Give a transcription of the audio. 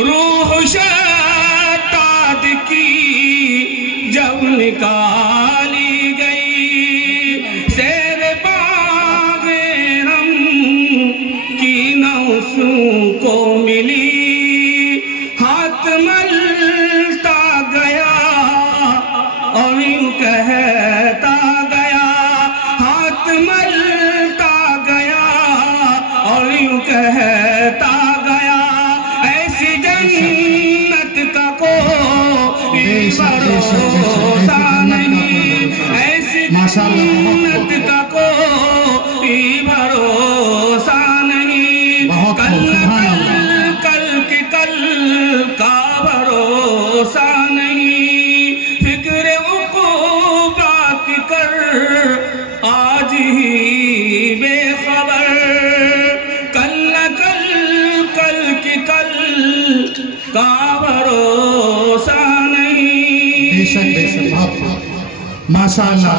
روح شتات کی جب نکالی گئی سیر باغ رم کی نہ اس کو ملی ہاتھ ملتا گیا اور یوں کہتا گیا ہاتھ ملتا گیا اور یوں کہتا گیا ایسی جنت کا کوئی بھروسہ نہیں ایسی جنت کا کوئی بھروسہ نہیں کل کی کل کا بھروسہ نہیں فکر عقوبہ کی کر آج ہی بے خبر کل کی کل کا بھروسہ نہیں بے شک ماشاءاللہ